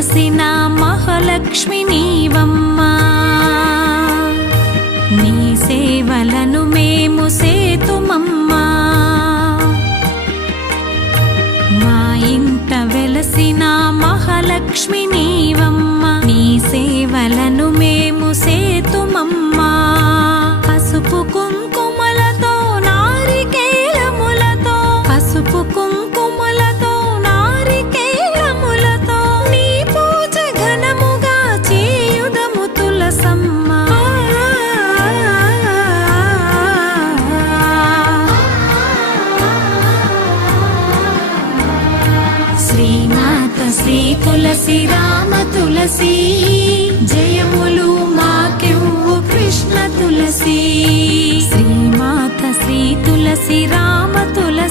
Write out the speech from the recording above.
వెలసిన మహాలక్ష్మి నీవమ్మా, నీ సేవలను మేము సేతుమమ్మా. మా ఇంట వెలసిన మహాలక్ష్మి నీవమ్మా, నీ సేవలను మేము సేతుమమ్మా. పసుపు కుంకుమలతో నారికేలములతో, పసుపు కుంకుమలతో నారికేలములతో నీ పూజ ఘనముగా చేయుదము తులసమ్మా. శ్రీమాత శ్రీ తులసి రామ తులసి, జయములు మాకెవ్వు కృష్ణ తులసి. శ్రీమాత శ్రీ తులసి రామ తులసి.